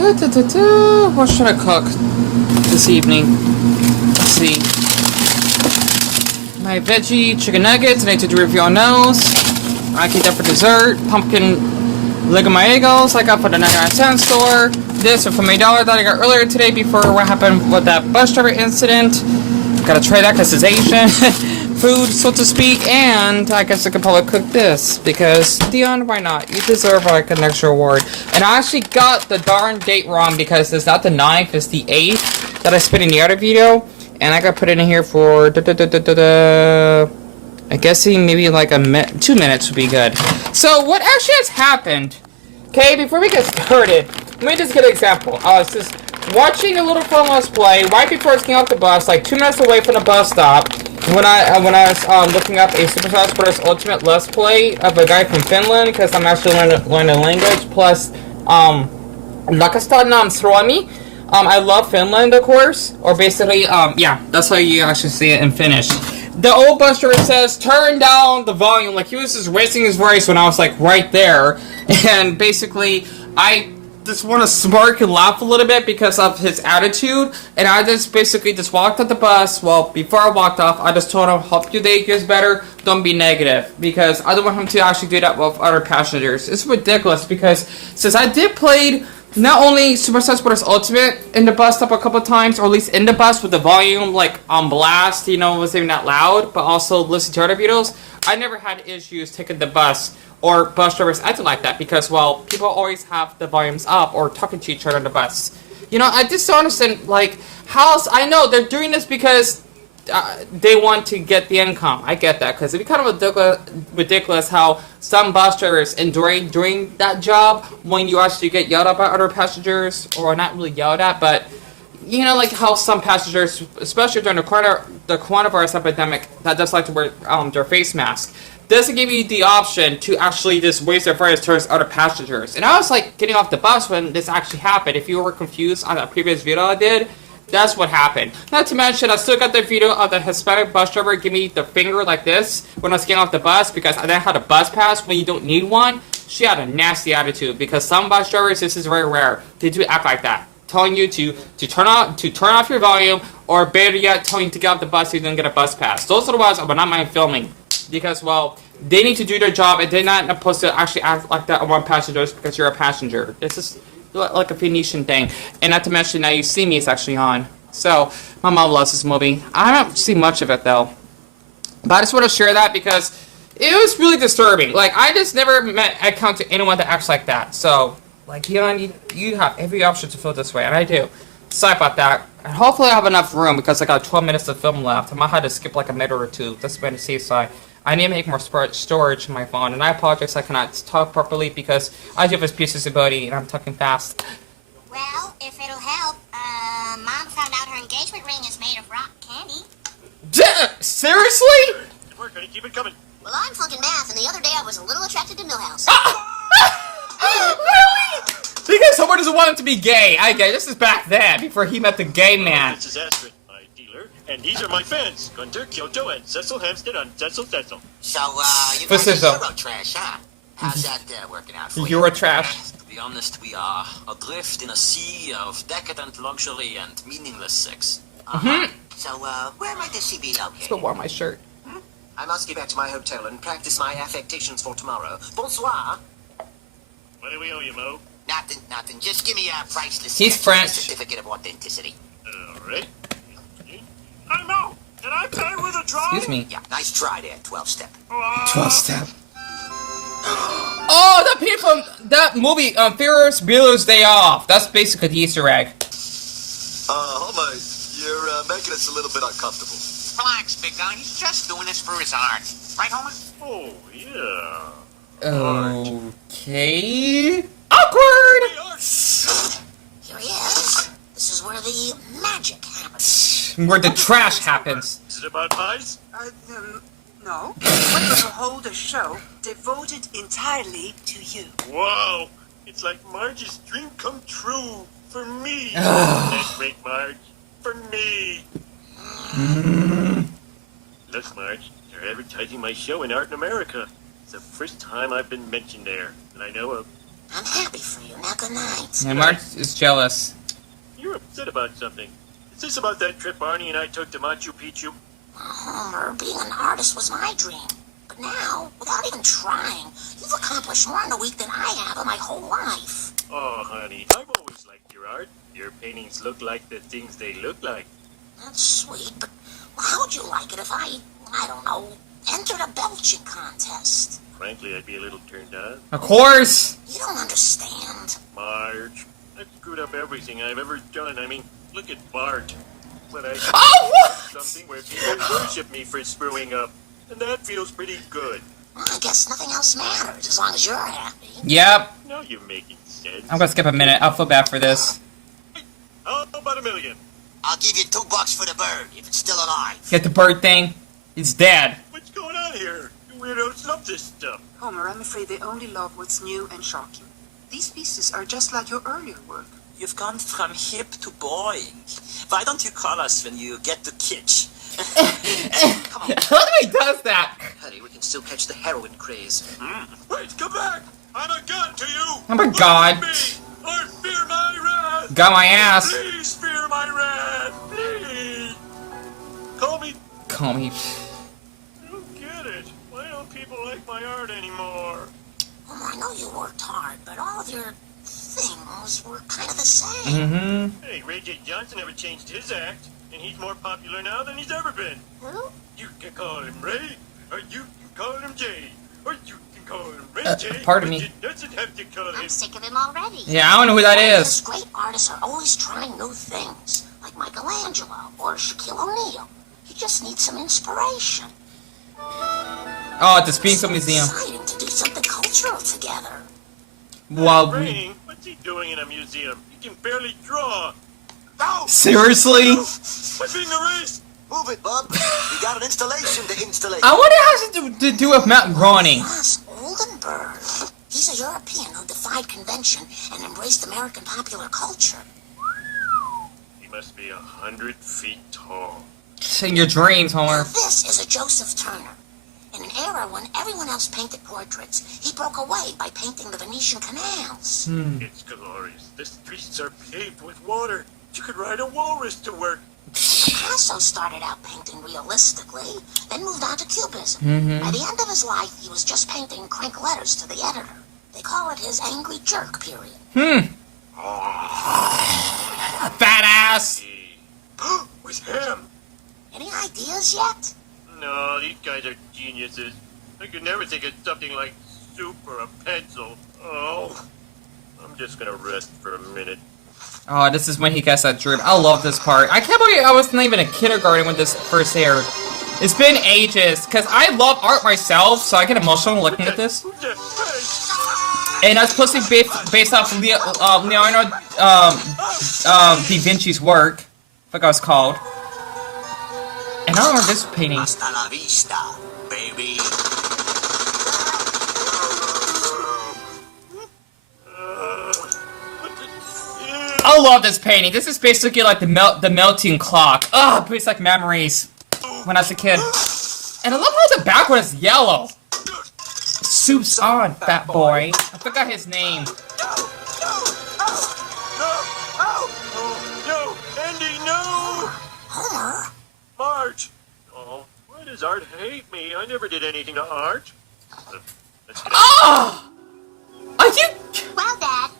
What should I cook this evening? Let's see. My veggie chicken nuggets. I need to do a review on those. I keep that for dessert. Pumpkin Lego my Eagles I got for the 99-cent store. This from $8 that I got earlier today before what happened with that bus driver incident. Gotta try that because it's Asian food, so to speak. And I guess I could probably cook this because Deon, why not? You deserve like an extra award. And I actually got the darn date wrong because it's not the 9th, it's the 8th that I spent in the other video. And I got put in here for I guess maybe like 2 minutes would be good. So what actually has happened? Okay, before we get started, let me just get an example. I was just watching a little film let's play right before I was getting off the bus, like 2 minutes away from the bus stop. When I was looking up a Super Smash Bros. Ultimate Let's Play of a guy from Finland, because I'm actually learning the language. Plus, Nakastan Suomi. I love Finland, of course. Or basically, yeah, that's how you actually see it in Finnish. The old bus driver says, turn down the volume. Like, he was just raising his voice when I was, like, right there. And basically, I just want to smirk and laugh a little bit because of his attitude. And I just basically just walked at the bus. Well, before I walked off, I just told him, hope your day gets better. Don't be negative. Because I don't want him to actually do that with other passengers. It's ridiculous because since I did play not only Super Smash Bros. Ultimate in the bus stop a couple times, or at least in the bus with the volume like on blast, you know, it wasn't even that loud, but also listening to other videos, I never had issues taking the bus or bus drivers acting like that because, well, people always have the volumes up or talking to each other on the bus. You know, I just don't understand, like, I know they're doing this because they want to get the income. I get that, because it'd be kind of ridiculous how some bus drivers enjoy doing that job when you actually get yelled at by other passengers, or not really yelled at, but you know, like how some passengers, especially during the coronavirus epidemic, that just like to wear their face mask, doesn't give you the option to actually just waste their fires towards other passengers. And I was like getting off the bus when this actually happened. If you were confused on that previous video I did, that's what happened. Not to mention, I still got the video of the Hispanic bus driver give me the finger like this when I was getting off the bus because I didn't have a bus pass when you don't need one. She had a nasty attitude because some bus drivers, this is very rare, they do act like that, telling you to turn off your volume, or better yet, telling you to get off the bus so you don't get a bus pass. Those are the ones I would not mind filming because, well, they need to do their job and they're not supposed to actually act like that on passengers because you're a passenger. This is like a Phoenician thing. And not to mention, Now You See Me is actually on. So, my mom loves this movie. I haven't seen much of it, though. But I just want to share that because it was really disturbing. Like, I just never encountered anyone that acts like that. So, like, you have every option to feel this way, and I do. Sorry about that. And hopefully I have enough room because I got 12 minutes of film left. I might have to skip like a minute or two. That's been a safe side. I need to make more storage in my phone, and I apologize I cannot talk properly because I do have this piece of disability and I'm talking fast. Well, if it'll help, Mom found out her engagement ring is made of rock candy. Seriously? Good work, honey. Keep it coming. Well, I'm flunking math, and the other day I was a little attracted to Millhouse. Really? Because someone doesn't want him to be gay. I get it. This is back then, before he met the gay man. This is Astrid, my dealer, and these are my fans, Gunter, Kyoto, and Cecil Hampstead on Cecil. So, you guys are Euro trash, huh? How's that working out for you? Euro trash. To be honest, we are adrift in a sea of decadent luxury and meaningless sex. So, where might this sea be located? Still wear my shirt. I must get back to my hotel and practice my affectations for tomorrow. Bonsoir. What do we owe you, Mo? Nothing. Just give me a priceless He's French. certificate of authenticity. All right. Hey, Mo, can I pay with a draw? Excuse me. Yeah, nice try there, 12-step. 12-step. Oh, that people from that movie, Ferris Bueller's Day Off. That's basically the Easter egg. Homo, you're making us a little bit uncomfortable. Relax, big guy. He's just doing this for his art. Right, Homer? Oh, yeah. Okay. Awkward! Here he is. This is where the magic happens. Where the trash happens. Is it about pies? No. We will hold a show devoted entirely to you. Wow. It's like Marge's dream come true. For me. That's great, Marge. For me. Look, Marge, they're advertising my show in Art in America. It's the first time I've been mentioned there that I know of. I'm happy for you. Now, good night. And Marge is jealous. You're upset about something. Is this about that trip Barney and I took to Machu Picchu? Homer, being an artist was my dream. But now, without even trying, you've accomplished more in a week than I have in my whole life. Oh, honey, I've always liked your art. Your paintings look like the things they look like. That's sweet, but how would you like it if I don't know, entered a belching contest? Frankly, I'd be a little turned on. Of course! You don't understand. Marge, I've screwed up everything I've ever done. I mean, look at Bart. But I Oh, what? something where people worship me for screwing up. And that feels pretty good. Well, I guess nothing else matters as long as you're happy. Yep. Now you're making sense. I'm gonna skip a minute. I'll feel bad for this. How about $1 million? I'll give you $2 for the bird if it's still alive. Get the bird thing. It's dead. What's going on here? You weirdos love this stuff. Homer, I'm afraid they only love what's new and shocking. These pieces are just like your earlier work. You've gone from hip to boring. Why don't you call us when you get to kitsch? Come on, How he does that? hurry, we can still catch the heroin craze. Wait, come back! I'm a god to you! I'm a Look god. at me, or fear my wrath! Got my ass. Please fear my wrath! Please! Call me... I don't get it. Why don't people like my art anymore? Well, I know you worked hard, but all of your things were kind of the same. Mm-hmm. Hey, Ray J. Johnson never changed his act, and he's more popular now than he's ever been. Who? You can call him Ray, or you can call him Jay, or you can call him Ray J. pardon but me. You doesn't have to call him. I'm sick of him already. Yeah, I don't know who that These is. great artists are always trying new things, like Michelangelo or Shaquille O'Neal. You just need some inspiration. Oh, at the Springfield Museum. Exciting to do something cultural together. Wow. Raining? What's he doing in a museum? He can barely draw. No! Seriously? I'm being erased. Move it, bub. We got an installation to installate. I wonder how it has to do with Mount Groening. Plus, Oldenburg. He's a European who defied convention and embraced American popular culture. He must be 100 feet tall. In your dreams, Now, Homer. this is a Joseph Turner. In an era when everyone else painted portraits, he broke away by painting the Venetian canals. It's glorious. The streets are paved with water. You could ride a walrus to work. Picasso started out painting realistically, then moved on to Cubism. By the end of his life, he was just painting crank letters to the editor. They call it his angry jerk period. Badass. With him. Any ideas yet? No, these guys are geniuses. I could never think of something like soup or a pencil. Oh, I'm just gonna rest for a minute. Oh, this is when he gets that dream. I love this part. I can't believe I was not even in kindergarten when this first aired. It's been ages, because I love art myself, so I get emotional looking at this. Who's that? Hey! And that's supposed to be based off of Leonardo da Vinci's work. I forgot what it's called. And I don't remember this painting. Hasta la vista, baby. I love this painting. This is basically like the melting clock. Ugh, it brings like memories when I was a kid. And I love how the background is yellow. Soup's on, fat boy. I forgot his name. No, Andy, no! Homer? Marge! Oh, why does Art hate me? I never did anything to Art. Let's get Oh! Are you... Well, Dad,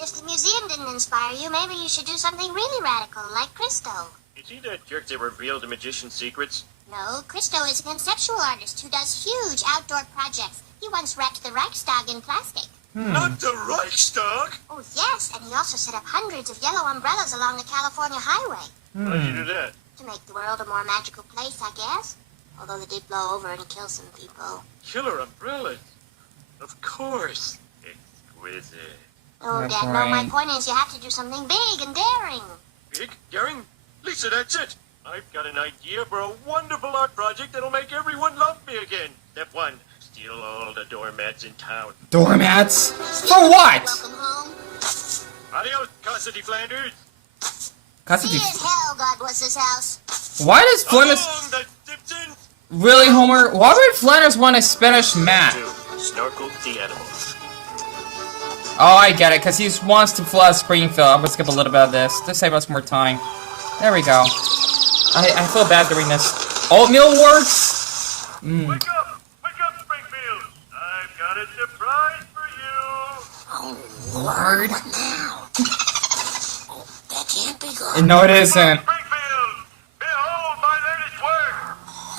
if the museum didn't inspire you, maybe you should do something really radical, like Christo. Is he that jerk that revealed the magician's secrets? No, Christo is a conceptual artist who does huge outdoor projects. He once wrapped the Reichstag in plastic. Not the Reichstag! Oh, yes, and he also set up hundreds of yellow umbrellas along the California highway. Why'd you do that? To make the world a more magical place, I guess. Although they did blow over and kill some people. Killer umbrellas. Of course. Exquisite. Oh, That's Dad, no, my right. point is you have to do something big and daring. Big? Daring? Lisa, that's it. I've got an idea for a wonderful art project that'll make everyone love me again. Step one, steal all the doormats in town. Doormats? For what? Welcome home. Adios, Cassidy Flanders. See as hell, God bless this house. Why does Along Flanders... the Simpsons. Really, Homer? Why would Flanders want a Spanish mat? Two, snorkel the animals. Oh, I get it, because he wants to flood Springfield. I'm gonna skip a little bit of this to save us more time. There we go. I feel bad doing this. Oatmeal works? Wake up, Springfield. I've got a surprise for you. Oh, Lord, what now? Oh, that can't be good. No, it isn't. Springfield, behold my latest work.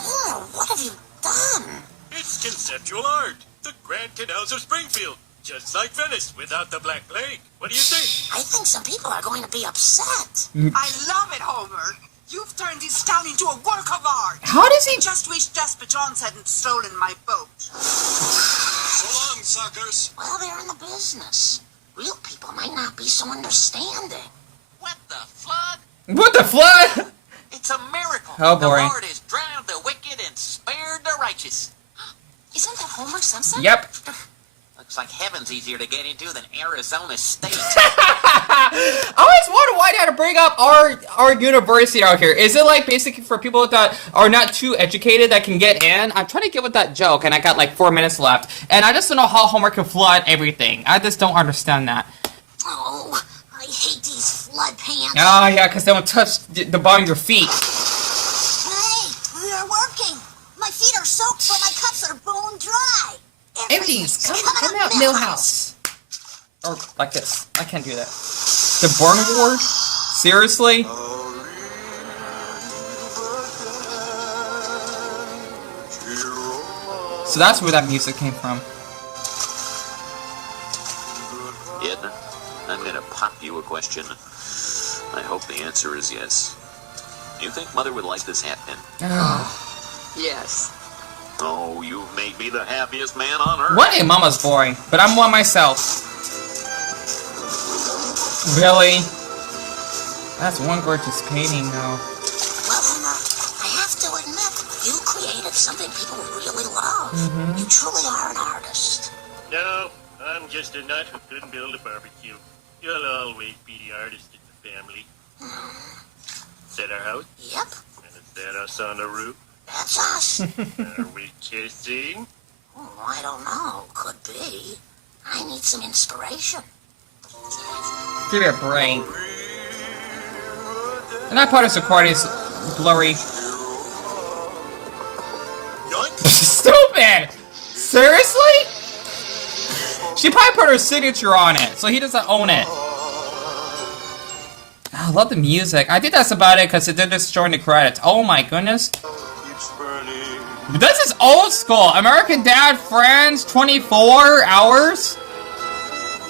Oh, what have you done? It's conceptual art. The Grand Canals of Springfield. Just like Venice without the Black Plague. What do you think? I think some people are going to be upset. I love it, Homer. You've turned this town into a work of art. How does he... Just wish Jasper Johns hadn't stolen my boat. So long, suckers. Well, they're in the business. Real people might not be so understanding. What the flood? What the flood? It's a miracle. Oh, The boy. Lord has drowned the wicked and spared the righteous. Isn't that Homer Simpson? Yep. Looks like heaven's easier to get into than Arizona State. I always wonder why they had to bring up our university out here. Is it like basically for people that are not too educated that can get in? I'm trying to get with that joke, and I got like 4 minutes left, and I just don't know how Homer can flood everything. I just don't understand that. Oh, I hate these flood pants. Oh yeah, because they don't touch the bottom of your feet. Hey, they're working. My feet are soaked, but my cups are bone dry. Empties, come out, Millhouse. Or like this. I can't do that. The Burn Ward? Seriously? So that's where that music came from. Edna, I'm gonna pop you a question. I hope the answer is yes. You think Mother would like this hat pin? Yes. Oh, you've made me the happiest man on earth. What a mama's boy, but I'm one myself. Really? That's one gorgeous painting, though. Well, Homer, I have to admit, you created something people really love. You truly are an artist. No, I'm just a nut who couldn't build a barbecue. You'll always be the artist in the family. Is that our house? Yep, And is that us on the roof? that's us. Are we kissing? Oh, I don't know. Could be. I need some inspiration. Give me a break. And that part of recording is blurry. Stupid! Seriously? She probably put her signature on it, so he doesn't own it. I love the music. I think that's about it because it did just join the credits. Oh my goodness. This is old school. American Dad, Friends, 24 hours.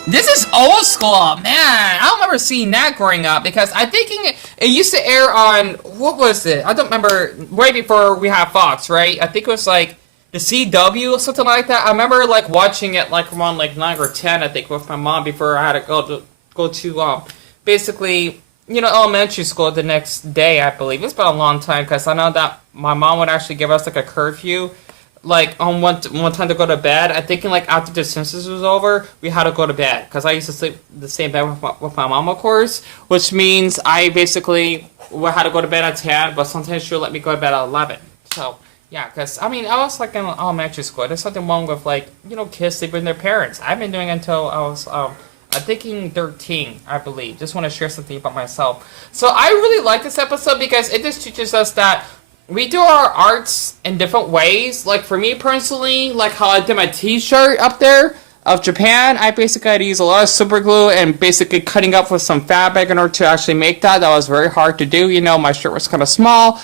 This is old school, man. I don't remember seeing that growing up because I'm thinking it used to air on, what was it? I don't remember, right before we had Fox, right? I think it was like the CW or something like that. I remember like watching it like around like 9 or 10, I think, with my mom before I had to go to basically, you know, elementary school the next day, I believe. It's been a long time because I know that my mom would actually give us like a curfew, like on one time to go to bed. I think like after the Simpsons was over, we had to go to bed because I used to sleep the same bed with my mom, of course, which means I basically had to go to bed at 10, but sometimes she'll let me go to bed at 11. So yeah, because I mean I was like in elementary school. There's something wrong with like, you know, kids sleeping with their parents. I've been doing it until I was I'm thinking 13, I believe. Just want to share something about myself. So I really like this episode because it just teaches us that we do our arts in different ways. Like for me personally, like how I did my t-shirt up there of Japan, I basically had to use a lot of super glue and basically cutting up with some fabric in order to actually make that. That was very hard to do. You know, my shirt was kind of small.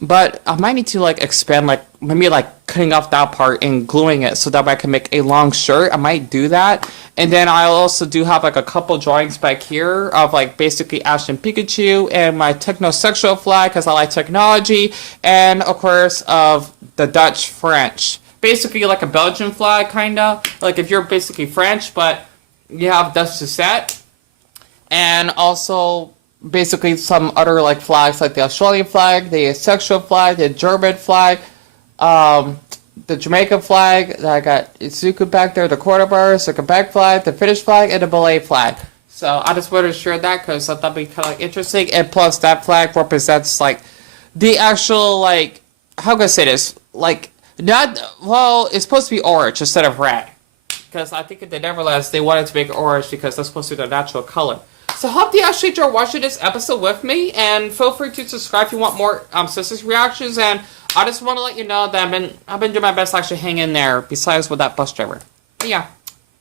But I might need to like expand, like maybe like cutting off that part and gluing it so that way I can make a long shirt. I might do that. And then I also do have like a couple drawings back here of like basically Ash and Pikachu and my technosexual flag because I like technology, and of course of the Dutch French. Basically like a Belgian flag kinda. Like if you're basically French but you have Dutch descent. And also basically some other like flags like the Australian flag, the sexual flag, the German flag, the Jamaican flag. I got Izuku back there, the quarter bars, the Quebec flag, the Finnish flag, and the Malay flag. So I just wanted to share that because I thought it'd be kind of like interesting. And plus that flag represents like the actual like, how can I say this? Like not, well, it's supposed to be orange instead of red. Because I think in the Neverlands, they wanted to make it orange because that's supposed to be their natural color. So I hope you actually enjoyed watching this episode with me, and feel free to subscribe if you want more Simpsons reactions, and I just want to let you know that I've been doing my best to actually hang in there, besides with that bus driver. But yeah.